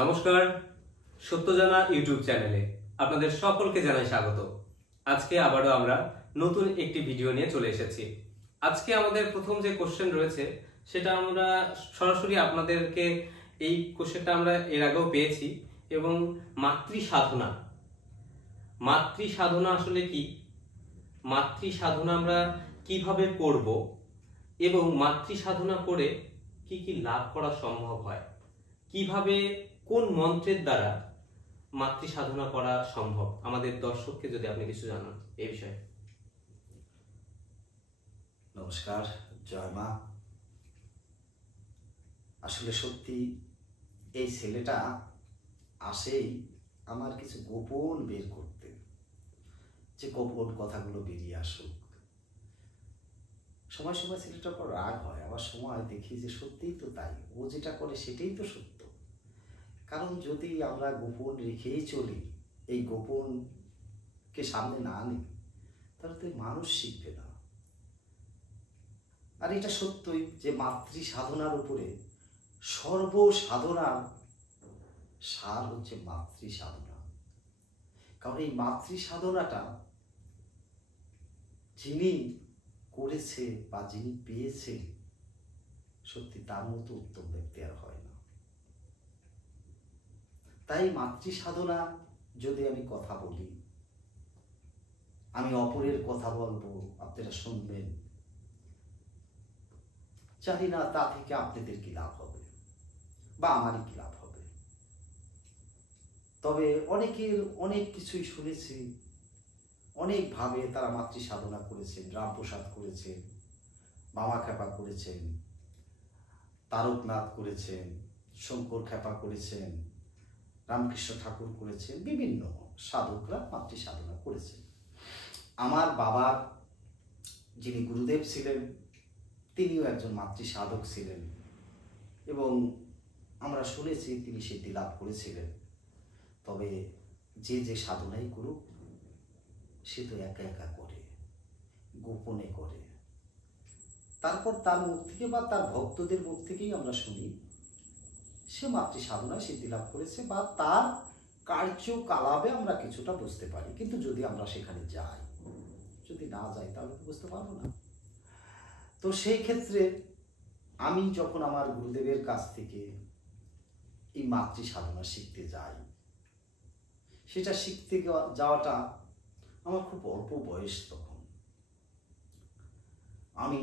নমস্কার, সত্য জানা ইউটিউব চ্যানেলে আপনাদের সকলকে জানাই স্বাগত। আজকে আবারও আমরা নতুন একটি ভিডিও নিয়ে চলে এসেছি। আজকে আমাদের প্রথম যে কোশ্চেন রয়েছে সেটা আমরা সরাসরি আপনাদেরকে এই কোশ্চেনটা আমরা এর আগেও পেয়েছি এবং মাতৃ সাধনা আসলে কি, মাতৃ সাধনা আমরা কিভাবে করব এবং মাতৃ সাধনা করে কি কি লাভ করা সম্ভব হয়, কিভাবে কোন মন্ত্রের দ্বারা মাতৃ সাধনা করা সম্ভব, আমাদের দর্শককে যদি আপনি কিছু জানান এই বিষয়ে। নমস্কার, জয় মা। আসলে সত্যি এই ছেলেটা আসেই আমার কিছু গোপন বের করতে, যে গোপন কথাগুলো বেরিয়ে আসুক। সময় সময় ছেলেটার পর রাগ হয়, আবার সময় দেখি যে সত্যিই তো তাই, ও যেটা করে সেটাই তো সত্য। কারণ যদি আমরা গোপন রেখেই চলি, এই গোপনকে সামনে না আনি, তাহলে তো মানুষ শিখবে না। আর এটা সত্যই যে মাতৃ সাধনার উপরে সর্বসাধনার সার হচ্ছে মাতৃ সাধনা। কারণ এই মাতৃ সাধনাটা যিনি করেছে বা যিনি পেয়েছে, সত্যি তার মতো উত্তম ব্যক্তি আর হয় না। তাই মাতৃ সাধনা যদি আমি কথা বলি, আমি অপরের কথা বলবো, আপনারা শুনবেন, জানি না তা থেকে আপনাদের কি লাভ হবে বা আমারই কি লাভ হবে। তবে অনেকের অনেক কিছুই শুনেছি, অনেকভাবে তারা মাতৃ সাধনা করেছেন। রামপ্রসাদ করেছেন, মামা খেপা করেছেন, তারকনাথ করেছেন, শঙ্কর খেপা করেছেন, রামকৃষ্ণ ঠাকুর করেছেন, বিভিন্ন সাধকরা মাতৃ সাধনা করেছেন। আমার বাবার যিনি গুরুদেব ছিলেন, তিনিও একজন মাতৃ সাধক ছিলেন এবং আমরা শুনেছি তিনি সিদ্ধি লাভ করেছিলেন। তবে যে যে সাধনাই করুক, সে তো একা একা করে, গোপনে করে। তারপর তার মুখ থেকে বা তার ভক্তদের মুখ থেকেই আমরা শুনি সে মাতৃ সাধনায় সিদ্ধি লাভ করেছে, বা তার কার্যকলাপে আমরা কিছুটা বুঝতে পারি। কিন্তু যদি আমরা সেখানে যাই, যদি না যাই, তাহলে তো বুঝতে পারবো না। তো সেই ক্ষেত্রে আমি যখন আমার গুরুদেবের কাছ থেকে এই মাতৃ সাধনা শিখতে যাই, সেটা শিখতে যাওয়াটা আমার খুব অল্প বয়স। তখন আমি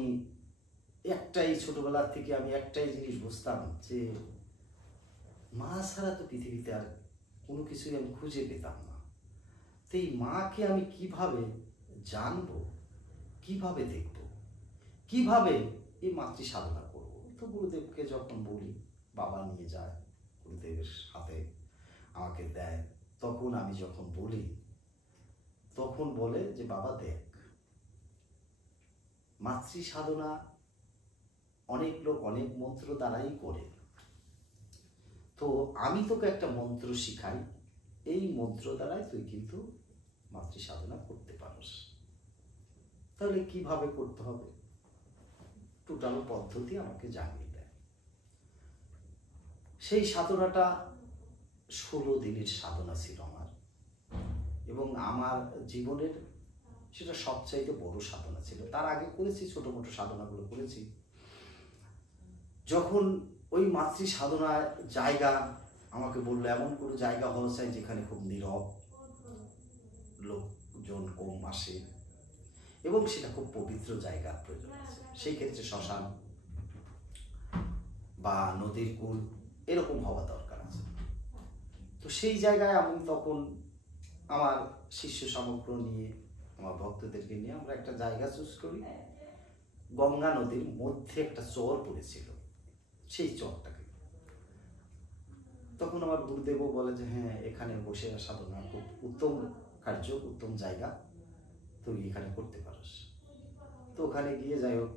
ছোটবেলার থেকে আমি একটাই জিনিস বুঝতাম, যে মা ছাড়া তো পৃথিবীতে আর কোনো কিছুই আমি খুঁজে পেতাম না। তো এই মাকে আমি কিভাবে জানবো, কিভাবে দেখব, কিভাবে এই মাতৃ সাধনা করব। তো গুরুদেবকে যখন বলি, বাবা নিয়ে যায়, গুরুদেবের হাতে আমাকে দেয়। তখন আমি যখন বলি, তখন বলে যে বাবা দেখ, মাতৃ সাধনা অনেক লোক অনেক মন্ত্র দ্বারাই করে, তো আমি তোকে একটা মন্ত্র শিখাই, এই মন্ত্র দ্বারাই তুই কিন্তু মাতৃ সাধনা করতে পারিস। তাহলে কিভাবে করতে হবে, টোটাল পদ্ধতি আমাকে জানিয়ে দেয়। সেই সাধনাটা 16 দিনের সাধনা ছিল আমার, এবং আমার জীবনের সেটা সবচাইতে বড় সাধনা ছিল। তার আগে করেছি ছোট মোটো সাধনাগুলো করেছি। যখন ওই মাতৃ সাধনার জায়গা আমাকে বললো, এমন কোনো জায়গা হওয়া চাই যেখানে খুব নীরব, লোকজন কম আসে, এবং সেটা খুব পবিত্র জায়গার প্রয়োজন আছে। সেই ক্ষেত্রে শ্মশান বা নদীর কূল এরকম হওয়া দরকার আছে। তো সেই জায়গায় আমি তখন আমার শিষ্য সামগ্র নিয়ে, আমার ভক্তদেরকে নিয়ে আমরা একটা জায়গা চুজ করি। গঙ্গা নদীর মধ্যে একটা চর পড়েছিল, সেই চরটাকে তখন আমার গুরুদেবও বলে যে হ্যাঁ, এখানে বসে সাধনা খুব উত্তম কার্য, উত্তম জায়গা, তুই এখানে করতে পারিস। তো ওখানে গিয়ে যাই হোক,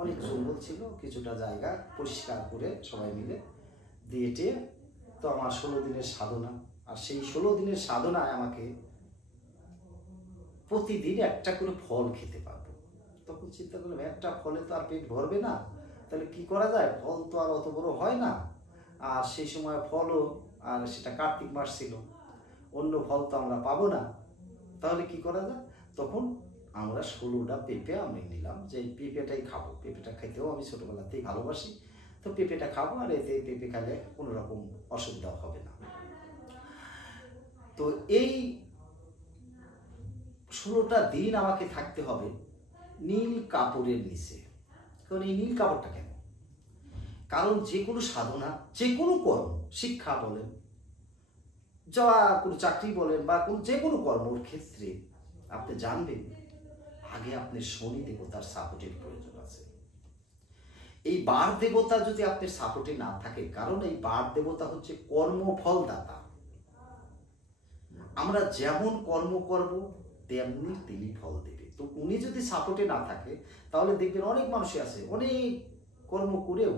অনেক জঙ্গল ছিল, কিছুটা জায়গা পরিষ্কার করে সবাই মিলে দিয়ে টেয়ে, তো আমার 16 দিনের সাধনা। আর সেই 16 দিনের সাধনায় আমাকে প্রতিদিন একটা করে ফল খেতে পারবো। তখন চিন্তা করলাম, একটা ফলে তো আর পেট ভরবে না, তাহলে কি করা যায়, ফল তো আর অত বড় হয় না, আর সেই সময় ফলও, আর সেটা কার্তিক মাস ছিল, অন্য ফল তো আমরা পাবো না। তাহলে কি করা যায়? তখন আমরা 16টা পেঁপে আমি নিলাম, যে এই পেঁপেটাই খাবো, পেঁপেটা খাইতেও আমি ছোটোবেলাতেই ভালোবাসি, তো পেঁপেটা খাবো, আর এতে পেঁপে খেলে কোনো রকম অসুবিধা হবে না। তো এই 16টা দিন আমাকে থাকতে হবে নীল কাপড়ের নিচে। কারণ এই নীল কাপড়টা কেন? কারণ যে কোনো সাধনা, যে কোনো কর্ম, শিক্ষা বলেন, যা কোনো চাকরি বলেন, বা কোনো যে কোনো কর্মর ক্ষেত্রে আপনি জানবেন আগে আপনার শনি দেবতার সাপোর্টের প্রয়োজন আছে। এই বার দেবতা যদি আপনার সাপোর্টে না থাকে, কারণ এই বার দেবতা হচ্ছে কর্মফলদাতা। আমরা যেমন কর্ম করব তেমনি তিনি ফল দেবে। তো উনি যদি সাপোর্টে না থাকে, তাহলে দেখবেন অনেক মানুষই আছে অনেক কর্ম করেও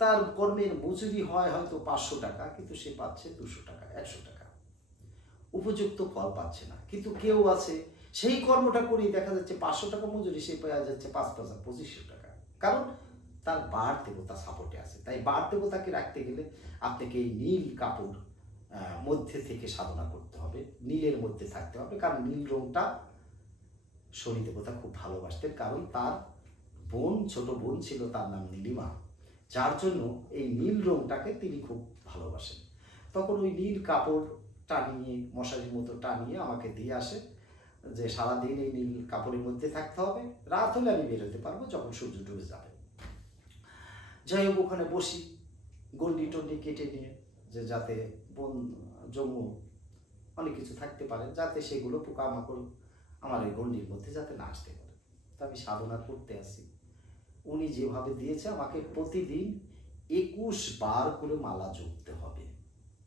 তার কর্মের মজুরি হয় হয়তো 500 টাকা, কিন্তু সে পাচ্ছে 200 টাকা, 100 টাকা, উপযুক্ত ফল পাচ্ছে না। কিন্তু কেউ আছে সেই কর্মটা করেই দেখা যাচ্ছে 500 টাকা মজুরি, সে পাওয়া যাচ্ছে 2500 টাকা, কারণ তার বার দেবতা সাপোর্টে আছে। তাই বার দেবতাকে রাখতে গেলে আপনাকে এই নীল কাপড় মধ্যে থেকে সাধনা করতে হবে, নীলের মধ্যে থাকতে হবে। কারণ নীল রংটা শনি দেবতা খুব ভালোবাসতেন, কারণ তার বোন, ছোট বোন ছিল, তার নাম নীলিমা, যার জন্য এই নীল রংটাকে তিনি খুব ভালোবাসেন। তখন ওই নীল কাপড় টানিয়ে, মশারির মতো টানিয়ে আমাকে দিয়ে আসে, যে সারাদিন এই নীল কাপড়ের মধ্যে থাকতে হবে, রাত হলে আমি বেরোতে পারবো যখন সূর্য ডুবে যাবে। যাই হোক, ওখানে বসি গন্ডি টন্ডি কেটে নিয়ে, যে যাতে বন জঙ্গল অনেক কিছু থাকতে পারে, যাতে সেগুলো পোকামাকড় আমার এই গন্ডির মধ্যে যাতে না আসতে পারে। তো আমি সাধনা করতে আসি। উনি যেভাবে দিয়েছে আমাকে প্রতিদিন 21 বার করে মালা জপতে হবে,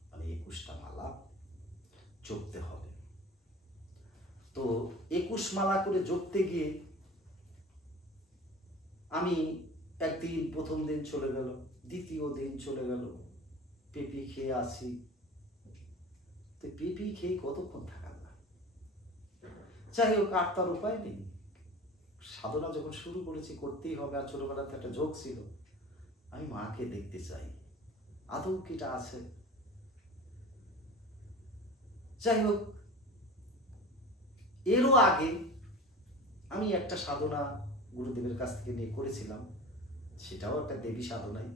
মানে 21টা মালা জপতে হবে। তো 21 মালা করে জপতে গিয়ে আমি একদিন, প্রথম দিন চলে গেল, দ্বিতীয় দিন চলে গেল, পেঁপে খেয়ে আসি। তো পেঁপে খেয়ে কতক্ষণ থাকার না, যাই হোক, আর তার উপায় নেই। সাধনা যখন শুরু করেছি, করতেই হবে। আর ছোটবেলাতে একটা ঝোঁক ছিল, আমি মাকে দেখতে চাই, আদৌ কিটা আছে। যাই হোক, এরও আগে আমি একটা সাধনা গুরুদেবের কাছ থেকে নিয়ে করেছিলাম, সেটাও একটা দেবী সাধনাই।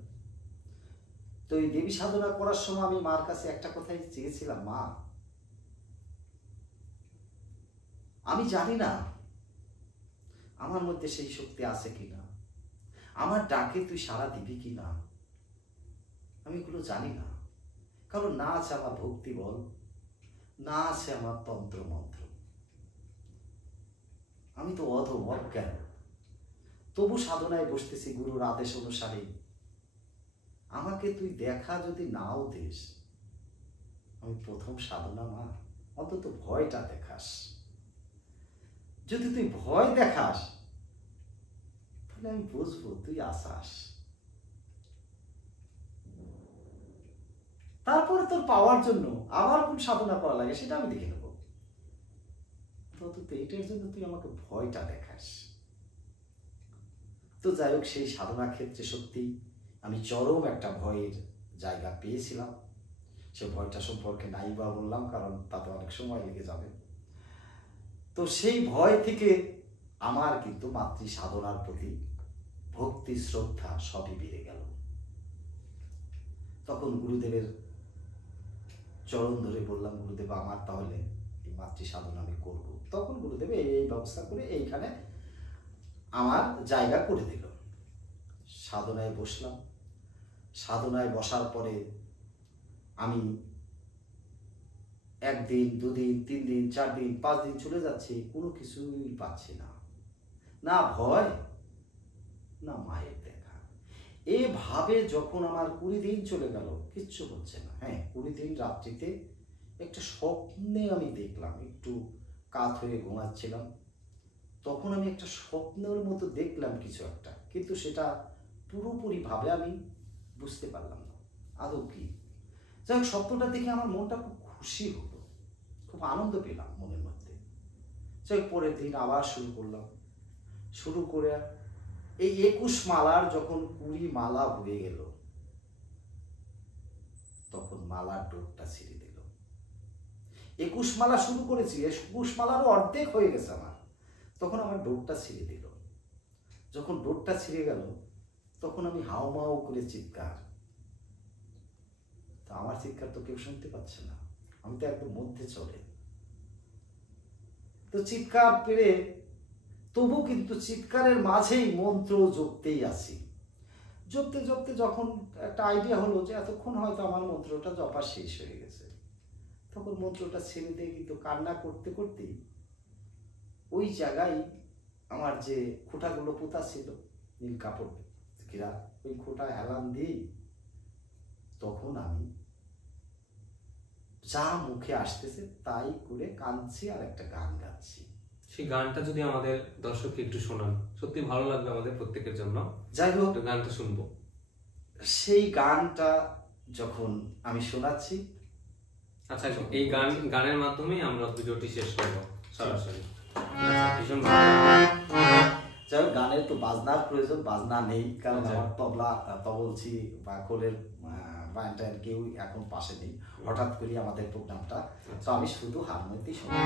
তো এই দেবী সাধনা করার সময় আমি মার কাছে একটা কথাই চেয়েছিলাম, মা, আমি জানি না আমার মধ্যে সেই শক্তি আছে কিনা, আমার ডাকে তুই সাড়া দিবি কিনা, আমি এগুলো জানি না। কারণ না আছে আমার ভক্তি বল, না আছে আমার তন্ত্র মন্ত্র, আমি তো অজ্ঞান। তবু সাধনায় বসতেছি গুরুর আদেশ অনুসারে। আমাকে তুই দেখা যদি নাও দিস, আমি প্রথম সাধনা মা, অন্তত ভয়টা দেখাস। যদি তুই ভয় দেখাস, তাহলে আমি বুঝবো তুই আসাস। তারপরে তোর পাওয়ার জন্য আবার কোন সাধনা করা লাগে সেটা আমি দেখে নেব, অন্তত এইটার জন্য তুই আমাকে ভয়টা দেখাস। তো যাই হোক, সেই সাধনা ক্ষেত্রে সত্যি আমি চরম একটা ভয়ের জায়গা পেয়েছিলাম। সে ভয়টা সম্পর্কে নাই বা বললাম, কারণ তাতে অনেক সময় লেগে যাবে। তো সেই ভয় থেকে আমার কিন্তু মাতৃ সাধনার প্রতি ভক্তি, শ্রদ্ধা সবই বেড়ে গেল। তখন গুরুদেবের চরণ ধরে বললাম, গুরুদেব, আমার তাহলে এই মাতৃ সাধনা আমি করব। তখন গুরুদেব এই ব্যবস্থা করে এইখানে আমার জায়গা করে দিল। সাধনায় বসলাম। সাধনায় বসার পরে আমি 1 দিন, 2 দিন, 3 দিন, 4 দিন, 5 দিন চলে যাচ্ছে, কোনো কিছুই পাচ্ছি না, না ভয়, না মায়ের দেখা। এভাবে যখন আমার 20 দিন চলে গেল, কিচ্ছু হচ্ছে না। হ্যাঁ, 20 দিন রাত্রিতে একটা স্বপ্নে আমি দেখলাম, একটু কাত হয়ে ঘুমাচ্ছিলাম, তখন আমি একটা স্বপ্নের মতো দেখলাম কিছু একটা, কিন্তু সেটা পুরোপুরিভাবে আমি বুঝতে পারলাম না আদৌ কি। যাই হোক, স্বপ্নটা দেখে আমার মনটা খুব খুশি হলো, খুব আনন্দ পেলাম মনের মধ্যে। যাই হোক, পরের দিন আবার শুরু করলাম। শুরু করে এই 21 মালার যখন 20 মালা হয়ে গেল, তখন মালার ডোরটা ছিঁড়ে দিল। 21 মালা শুরু করেছি, 21 মালারও অর্ধেক হয়ে গেছে আমার, তখন আমার ডোরটা ছিঁড়ে দিল। যখন ডোরটা ছিঁড়ে গেল তখন আমি হাউমাউ করে চিৎকার, তা আমার চিৎকার তো কেউ শুনতে পাচ্ছে না, আমি তো একদম মধ্যে চলে। তো চিৎকার পেরে তবু কিন্তু চিৎকারের মাঝেই মন্ত্র জপতেই আছি। জপতে জপতে যখন একটা আইডিয়া হলো যে এতক্ষণ হয়তো আমার মন্ত্রটা জপা শেষ হয়ে গেছে, তখন মন্ত্রটা ছেড়ে দিয়ে কিন্তু কান্না করতে করতেই ওই জায়গায় আমার যে খোঁটাগুলো পোতা ছিল নীল কাপড় ঘেরা, ওই খোঁটা হেলান দিয়েই তখন আমি যা মুখে আসতেছে তাই করে কাঁদছি আর একটা গান গাচ্ছি। সেই গানটা যদি আমাদের দর্শককে একটু শোনান, সত্যি ভালো লাগবে আমাদের প্রত্যেকের জন্য। যাই হোক, গানটা শুনবো। সেই গানটা যখন আমি শোনাচ্ছি, আচ্ছা এই গানের মাধ্যমেই আমরা ভিডিওটি শেষ করবো সরাসরি। ভীষণ ভালো। যাই হোক, গানের তো বাজনার প্রয়োজন, বাজনা নেই কারণ আমার তবলছি বা খোলের বায়নটার কেউ এখন পাশে নেই, হঠাৎ করে আমাদের প্রোগ্রামটা, তো আমি শুধু হারমোনিয়ামই শুনছি।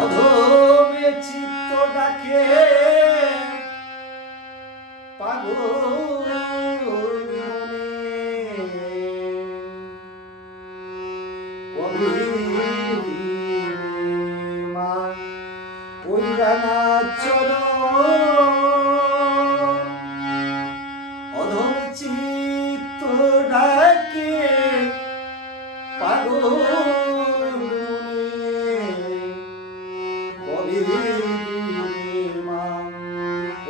অধমে চিত্ত ডাকে পাগল মনে, মা ওই রাঙা চরণ, অধম চিত্ত ডাকে পাগল মা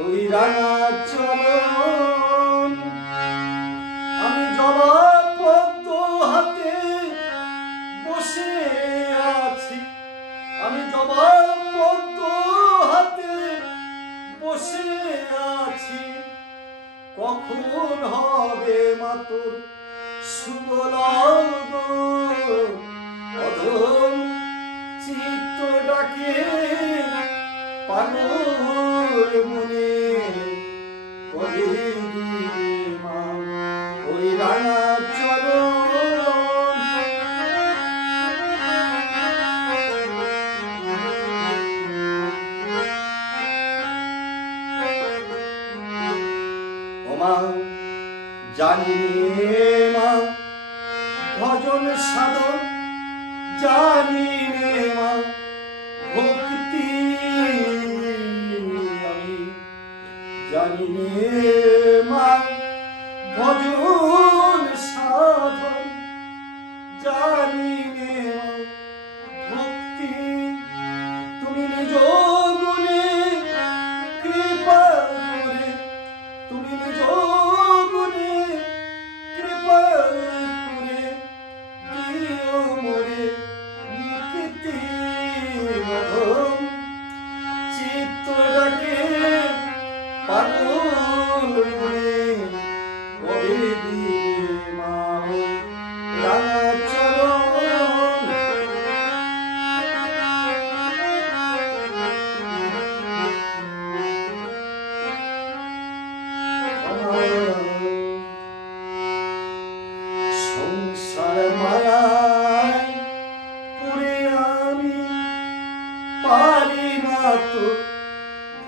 ওই রাঙা চরণ, আমি জবাব পদ্ম হাতে বসে আছি, আমি জবাব পদ্ম হাতে বসে আছি, কখন হবে মাতর শুভ লগন, অধম চিত্ত ডাকে পাগল মনে, কবে দিবে মা ওই রাঙা চরণ। ওমা জানি রে মা ভজন সাধন, জানি রে মা ভক্তি, আমি জানি রে মা ভজন সাধন, জানি রে মা ভক্তি, তুমি নিজ গুণে কৃপা করে, তুমি নিজ গুণে কৃপা করে দিও মোরে মুক্তি, অধম চিত্ত ডাকে পাগল মনে, কবে দিবে মা রাঙা চরণ। সংসার মায়ায় পড়ে আমি পারি না তো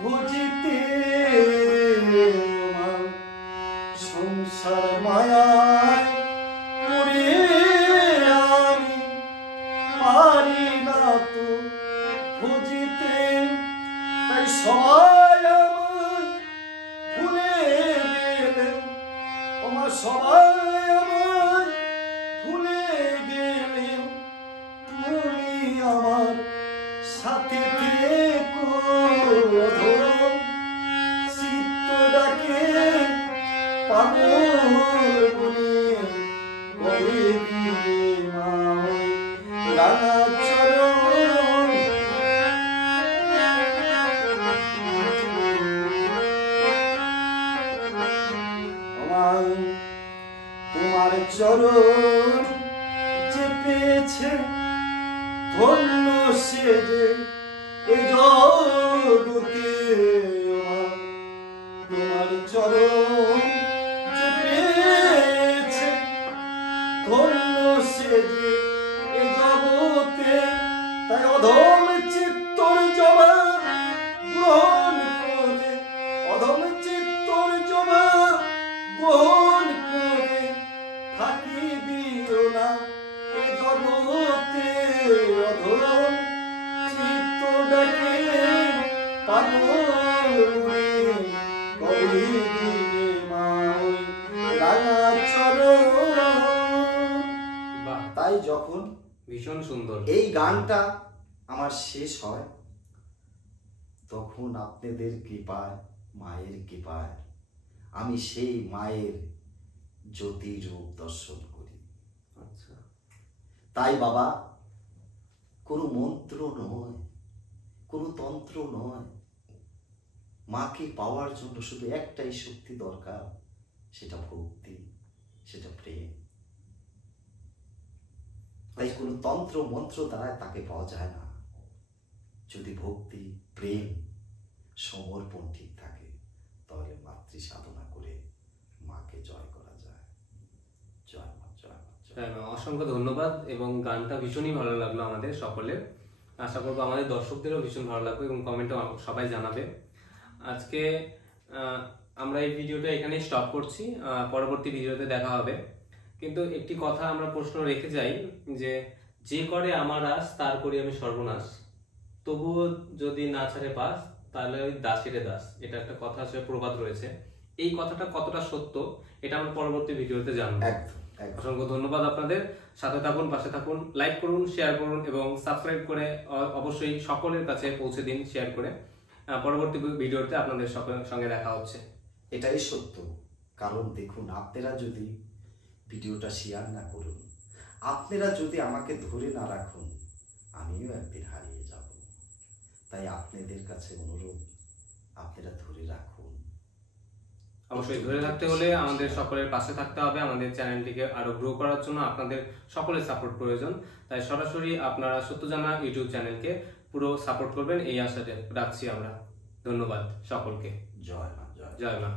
বুঝিতে, সংসার মায়ায় পড়ে আমি পারি না তো বুঝিতে, তাই সবাই আমায় ভুলে গেলেন, আমার সবাই আমায় ভুলে গেলেন, তুমি আমার সাথে থেকো, অধম চিত্ত ডাকে পাগল মনে, কবে দিবে মা রাঙা চরণ। তোমার চরণ যে পেয়েছে ধন্য সে যে এ জগতে, তোমার চরণ জগতে, তাই অধম চিত্তর জবা গ্রহণ করে, অধম চিত্তর জবা গ্রহণ করে, থাকি দিও না এ জগতে, অধম চিত্ত ডাকে পাগল মনে, কবে দিবে মা ওই রাঙা চরণ। বাহ, তাই যখন ভীষণ সুন্দর। এই গানটা আমার শেষ হয়, তখন আপনাদের কৃপায়, মায়ের কৃপায় আমি সেই মায়ের জ্যোতি রূপ দর্শন করি। আচ্ছা, তাই বাবা, কোনো মন্ত্র নয়, কোনো তন্ত্র নয়, মাকে পাওয়ার জন্য শুধু একটাই শক্তি দরকার, সেটা ভক্তি, সেটা প্রেম। তাই কোনো তন্ত্র মন্ত্র দ্বারা তাকে পাওয়া যায় না। যদি ভক্তি, প্রেম, সমর্পণ ঠিক থাকে, তাহলে মাতৃ সাধনা করে মাকে জয় করা যায়। জয় মা, জয় মা, জয় মা। জয় মা। অসংখ্য ধন্যবাদ, এবং গানটা ভীষণই ভালো লাগলো আমাদের সকলের। আশা করবো আমাদের দর্শকদেরও ভীষণ ভালো লাগবে, এবং কমেন্টও সবাই জানাবে। আজকে আমরা এই ভিডিওটা এখানেই স্টপ করছি, পরবর্তী ভিডিওতে দেখা হবে। কিন্তু একটি কথা আমরা প্রশ্ন রেখে যাই, যে করে আমার আশ তার করি আমি সর্বনাশ, তবুও যদি না ছাড়ে পাস তাহলে ওই দাসেরে দাস। এটা একটা কথা আছে, প্রবাদ রয়েছে। এই কথাটা কতটা সত্য এটা আমরা পরবর্তী ভিডিওতে জানবো। একদম, একদম। অসংখ্য ধন্যবাদ আপনাদের। সাথে থাকুন, পাশে থাকুন, লাইক করুন, শেয়ার করুন এবং সাবস্ক্রাইব করে অবশ্যই সকলের কাছে পৌঁছে দিন, শেয়ার করে। পরবর্তী ভিডিওতে আপনাদের সকলের সঙ্গে দেখা হচ্ছে। এটাই সত্য। কারণ দেখুন, আপনারা যদি ভিডিওটা শেয়ার না করুন, আপনারা যদি আমাকে ধরে না রাখুন, আমিও একদিন হারিয়ে যাব। তাই আপনাদের কাছে অনুরোধ, আপনারা ধরে রাখুন। অবশ্যই ধরে থাকতে হলে আমাদের সকলের পাশে থাকতে হবে। আমাদের চ্যানেলটিকে আরো গ্রো করার জন্য আপনাদের সকলের সাপোর্ট প্রয়োজন। তাই সরাসরি আপনারা সত্যজানা ইউটিউব চ্যানেলকে পুরো সাপোর্ট করবেন, এই আশা রাখছি আমরা। ধন্যবাদ সকলকে। জয় মা, জয় মা। জয় মা।